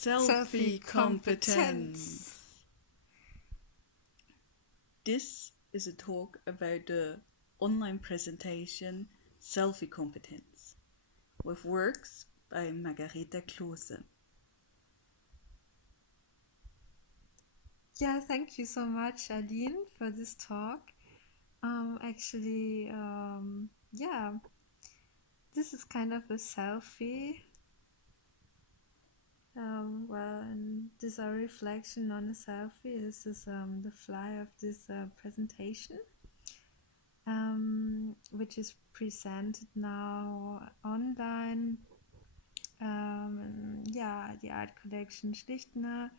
Selfie competence. This is a talk about the online presentation Selfie Competence with works by Margareta Klose. Yeah, thank you so much, Aline, for this talk. This is kind of a selfie. And this is a reflection on a selfie. This is the flyer of this presentation, which is presented now online. The art collection Schlichtner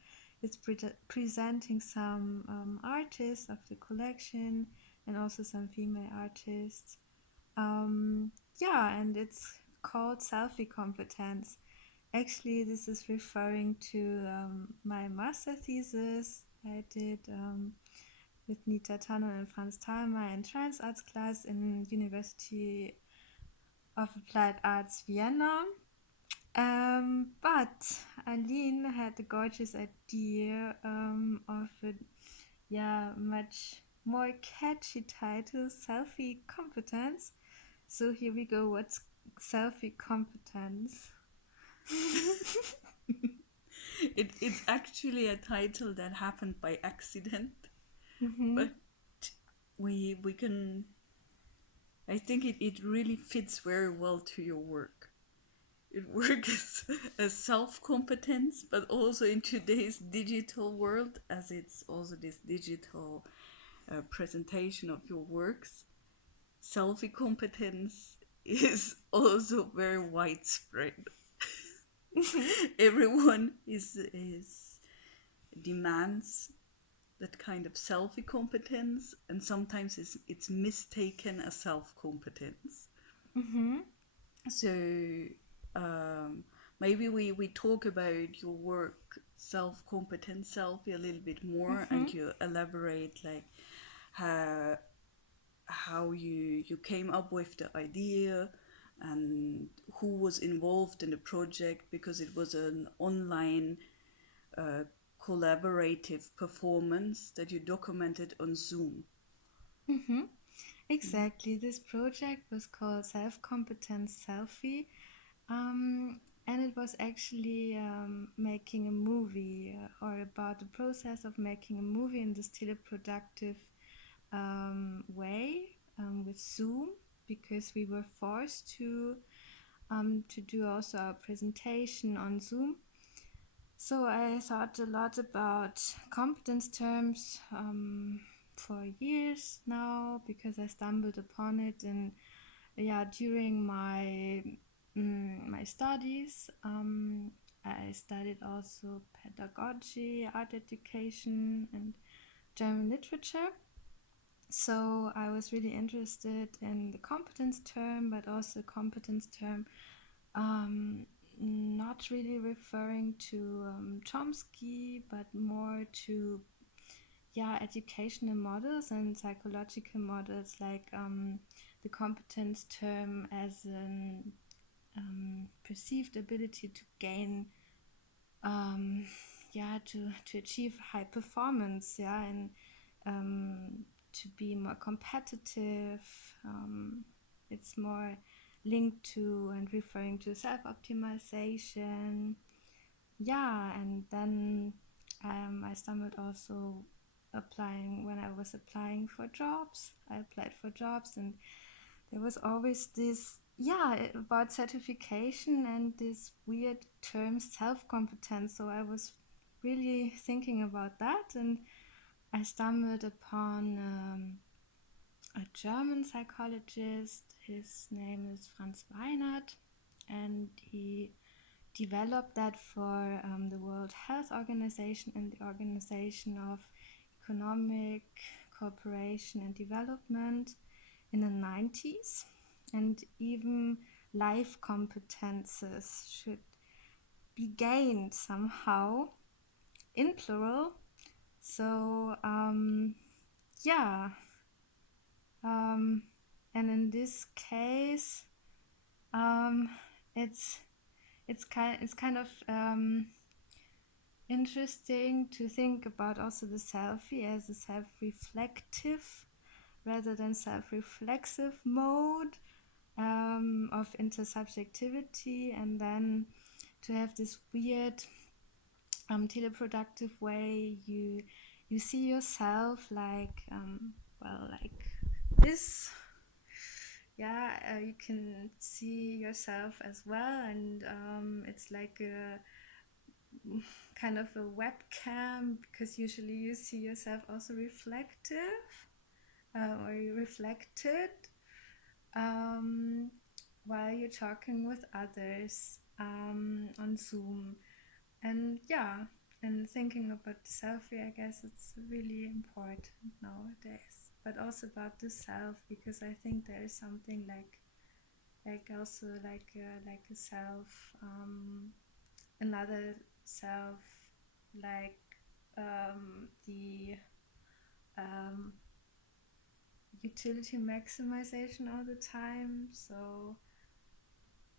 is presenting some artists of the collection and also some female artists. And it's called selfie competence. Actually, this is referring to my master thesis I did with Nita Tanner and Franz Thalmer in trans arts class in University of Applied Arts Vienna. But Aline had a gorgeous idea of a much more catchy title, Selfie Competence. So here we go. What's selfie competence? It's actually a title that happened by accident, but we can. I think it really fits very well to your work. It works as self-competence, but also in today's digital world, as it's also this digital presentation of your works. Selfie competence is also very widespread. Everyone is demands that kind of selfie competence, and sometimes it's mistaken as self-competence. So maybe we talk about your work self-competence selfie a little bit more, and you elaborate like how you came up with the idea and who was involved in the project, because it was an online collaborative performance that you documented on Zoom. Exactly. This project was called Self-Competence Selfie. And it was actually making a movie or about the process of making a movie in this teleproductive way with Zoom, because we were forced to do also our presentation on Zoom. So I thought a lot about competence terms for years now, because I stumbled upon it during my studies. I studied also pedagogy, art education, and German literature. So I was really interested in the competence term, but also competence term not really referring to Chomsky, but more to educational models and psychological models, like the competence term as an perceived ability to gain to achieve high performance, and to be more competitive. It's more linked to and referring to self-optimization. And then I stumbled also when I was applying for jobs. I applied for jobs, and there was always this about certification and this weird term self-competence. So I was really thinking about that, and I stumbled upon a German psychologist. His name is Franz Weinert, and he developed that for the World Health Organization and the Organization of Economic Cooperation and Development in the 90s. And even life competences should be gained somehow, in plural. So and in this case, it's kind of interesting to think about also the selfie as a self-reflective rather than self-reflexive mode of intersubjectivity, and then to have this weird teleproductive way you see yourself like like this. Yeah, you can see yourself as well, and it's like a kind of a webcam, because usually you see yourself also reflective or you reflected while you're talking with others on Zoom. And yeah, and thinking about the selfie, I guess it's really important nowadays, but also about the self, because I think there is something like also like a self, another self, like the utility maximization all the time. So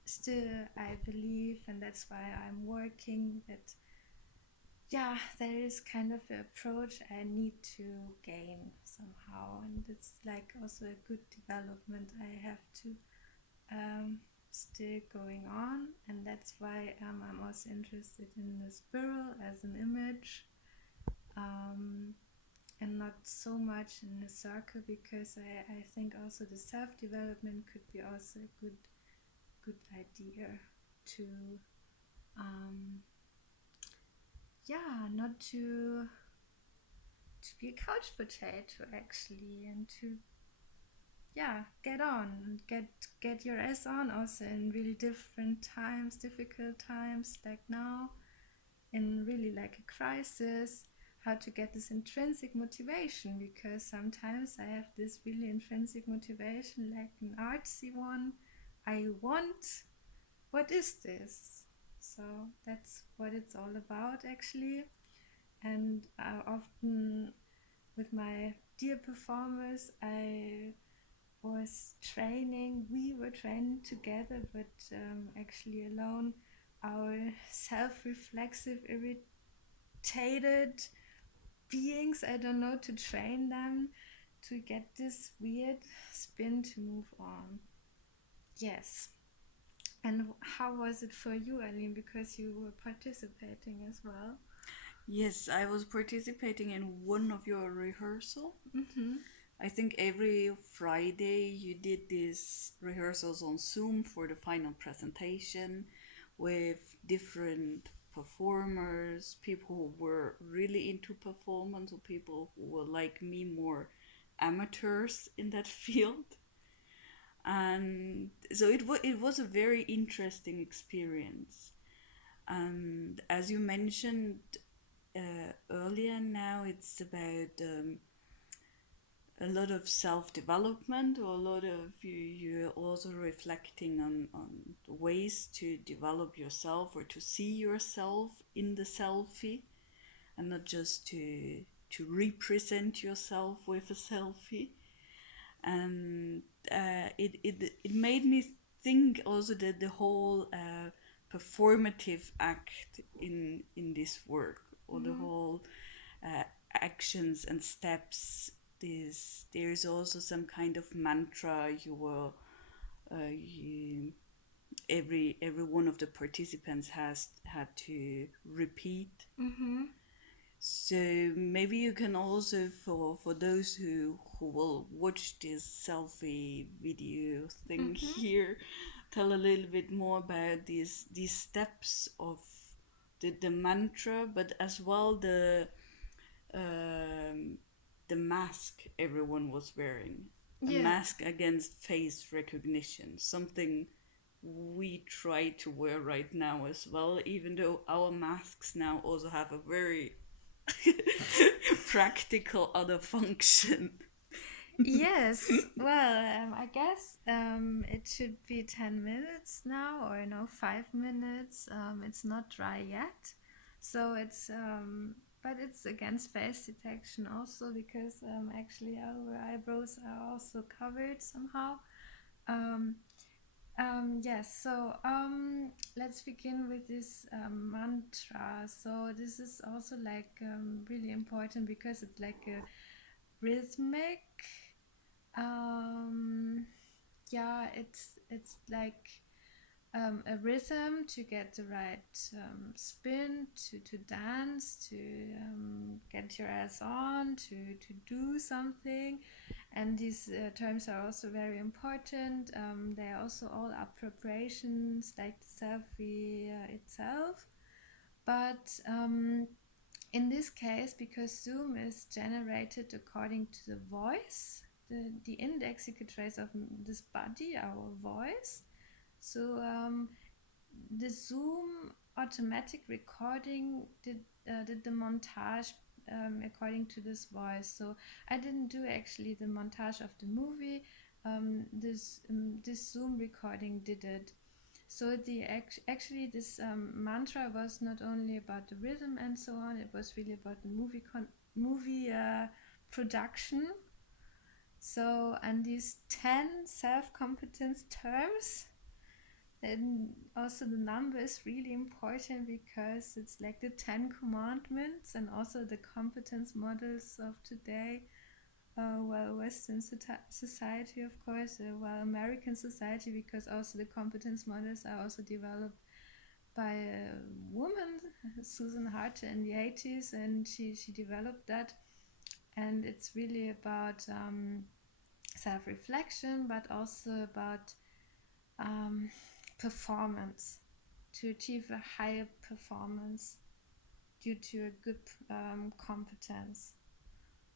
still I believe, and that's why I'm working, that yeah, there is kind of an approach I need to gain somehow, and it's like also a good development I have to still going on, and that's why I'm also interested in the spiral as an image, and not so much in a circle, because I think also the self-development could be also a good idea to not to be a couch potato actually, and to get on, get your ass on, also in really different times, difficult times like now, in really like a crisis, how to get this intrinsic motivation, because sometimes I have this really intrinsic motivation, like an artsy one. I want, what is this? So that's what it's all about actually. And often with my dear performers, we were training together, but actually alone, our self-reflexive, irritated beings, I don't know, to train them to get this weird spin to move on. Yes. And how was it for you, Aline? Because you were participating as well. Yes, I was participating in one of your rehearsal. Mm-hmm. I think every Friday you did these rehearsals on Zoom for the final presentation with different performers, people who were really into performance, or people who were like me, more amateurs in that field. And so it was a very interesting experience. And as you mentioned earlier, now it's about a lot of self-development, or a lot of you're also reflecting on ways to develop yourself, or to see yourself in the selfie, and not just to represent yourself with a selfie. And it made me think also that the whole performative act in this work, or the whole actions and steps, there's also some kind of mantra every one of the participants had to repeat. Mm-hmm. So maybe you can also, for those who will watch this selfie video thing here, tell a little bit more about these steps of the mantra, but as well the mask everyone was wearing. A mask against face recognition, something we try to wear right now as well, even though our masks now also have a very practical other function. Yes, well, I guess it should be 10 minutes now, or 5 minutes. It's not dry yet, so it's but it's against face detection also, because actually our eyebrows are also covered somehow. Yes, so let's begin with this mantra. So this is also like really important because it's like a rhythmic. Um, yeah, it's like a rhythm to get the right spin, to dance, to get your ass on, to do something. And these terms are also very important. They are also all appropriations, like the selfie itself. But in this case, because Zoom is generated according to the voice, the index you could trace of this body, our voice. So the Zoom automatic recording did the montage according to this voice. So I didn't do actually the montage of the movie. This Zoom recording did it. So actually this mantra was not only about the rhythm and so on. It was really about the movie production. So and these 10 self-competence terms. And also the number is really important because it's like the 10 commandments and also the competence models of today. Well, Western society, of course, well, American society, because also the competence models are also developed by a woman, Susan Hart, in the 80s, and she developed that. And it's really about self-reflection, but also about performance, to achieve a higher performance due to a good competence.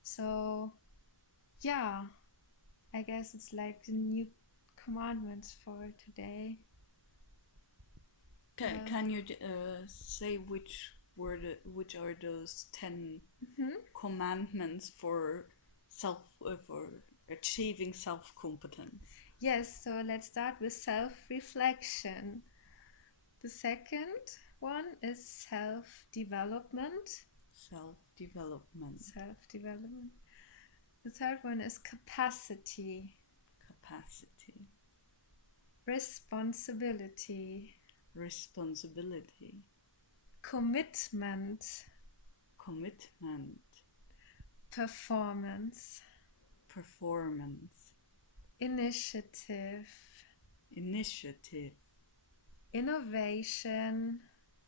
So yeah, I guess it's like the new commandments for today. Can you say which are those 10 commandments for for achieving self-competence? Yes, so let's start with self-reflection. The second one is self-development. Self-development. Self-development. The third one is capacity. Capacity. Responsibility. Responsibility. Commitment. Commitment. Performance. Performance. Initiative. Initiative. Innovation.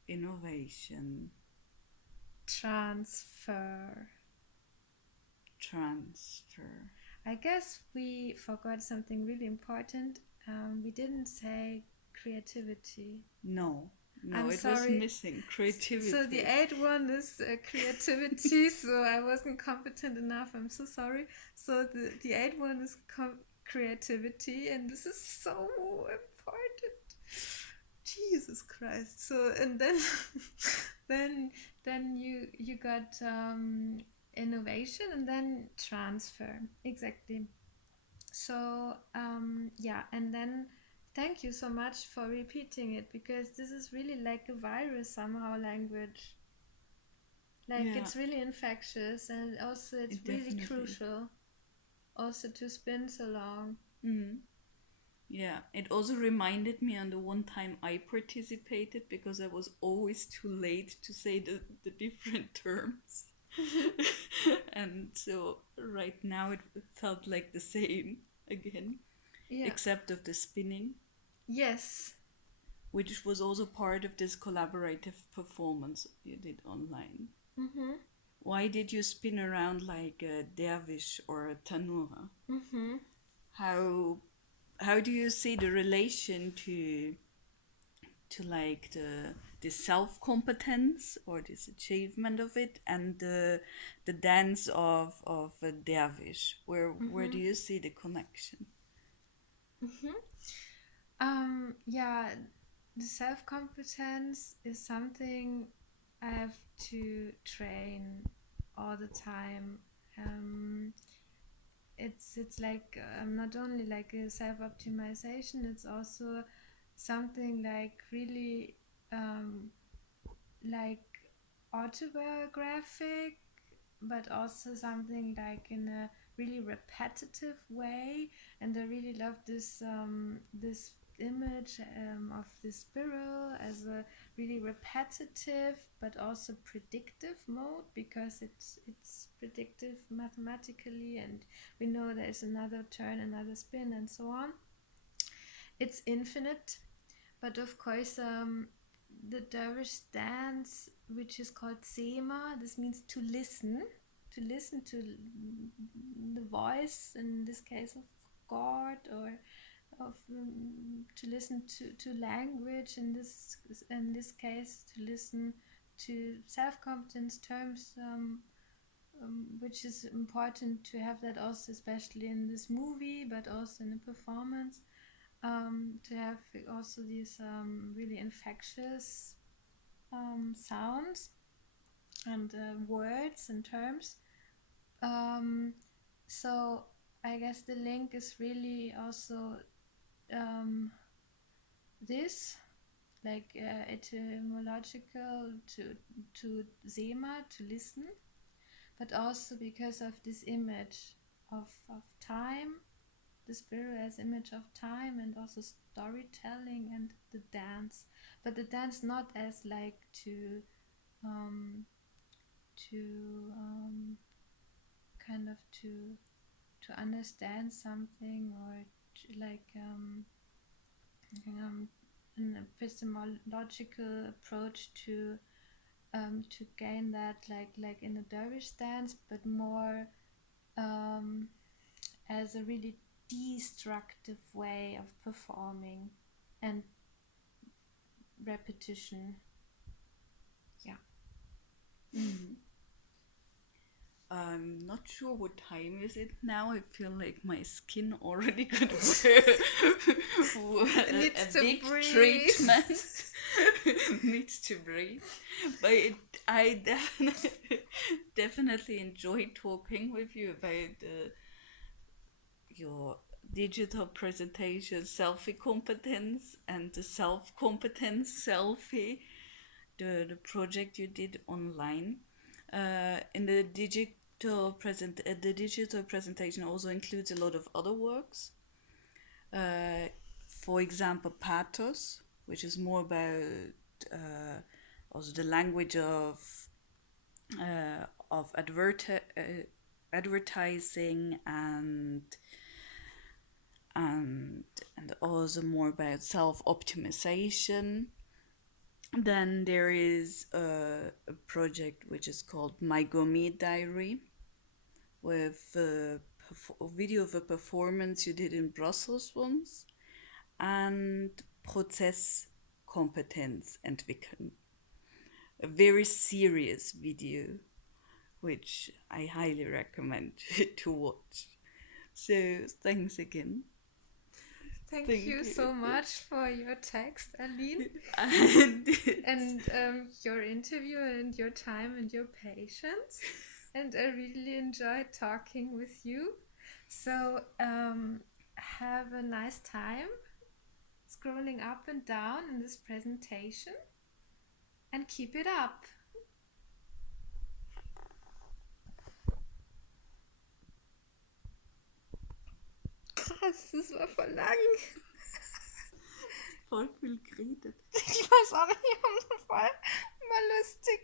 Innovation. Transfer. Transfer. I guess we forgot something really important. We didn't say creativity. No, I'm it sorry. was missing creativity. So the 8th one is creativity. So I wasn't competent enough. I'm so sorry. So the 8th one is creativity, and this is so important. Jesus Christ. So and then then you got innovation and then transfer. Exactly. So yeah, and then thank you so much for repeating it, because this is really like a virus somehow, language. Like it's really infectious, and also it's really crucial also to spin so long. Yeah, it also reminded me on the one time I participated, because I was always too late to say the different terms. And so right now it felt like the same again, except of the spinning. Yes. Which was also part of this collaborative performance you did online. Why did you spin around like a dervish or a tanura? How do you see the relation to like the self-competence or this achievement of it, and the dance of a dervish? Where do you see the connection? Yeah, the self-competence is something I have to train all the time. It's like not only like a self-optimization, it's also something like really like autobiographic, but also something like in a really repetitive way. And I really love this image of the spiral as a really repetitive but also predictive mode, because it's predictive mathematically, and we know there's another turn, another spin, and so on. It's infinite, but of course the dervish dance, which is called sema, this means to listen to the voice, in this case of God, or of to listen to language, in this case to listen to self-competence terms, which is important to have that also, especially in this movie, but also in a performance, to have also these really infectious sounds and words and terms. So I guess the link is really also this, like etymological to sema, to listen, but also because of this image of time, the spirit as image of time, and also storytelling, and the dance, but the dance not as like to kind of to understand something, or to like an epistemological approach to gain that, like in a dervish dance, but more as a really destructive way of performing and repetition. Yeah. Mm-hmm. I'm not sure what time is it now. I feel like my skin already could Needs a to big breathe. treatment. Needs to breathe. But I definitely enjoyed talking with you about your digital presentation, selfie competence, and the self-competence selfie, the project you did online. In the digital presentation also includes a lot of other works. For example, pathos, which is more about also the language of advertising, and also more about self-optimization. Then there is a project which is called My Gourmet Diary, with a video of a performance you did in Brussels once, and Prozess Kompetenz entwickeln, a very serious video which I highly recommend to watch. So thanks again. Thank you so much for your text, Aline, and and your interview, and your time, and your patience. And I really enjoyed talking with you. So have a nice time scrolling up and down in this presentation, and keep it up. Krass, das war voll lang. Voll viel geredet. Ich weiß auch nicht, aber voll mal lustig.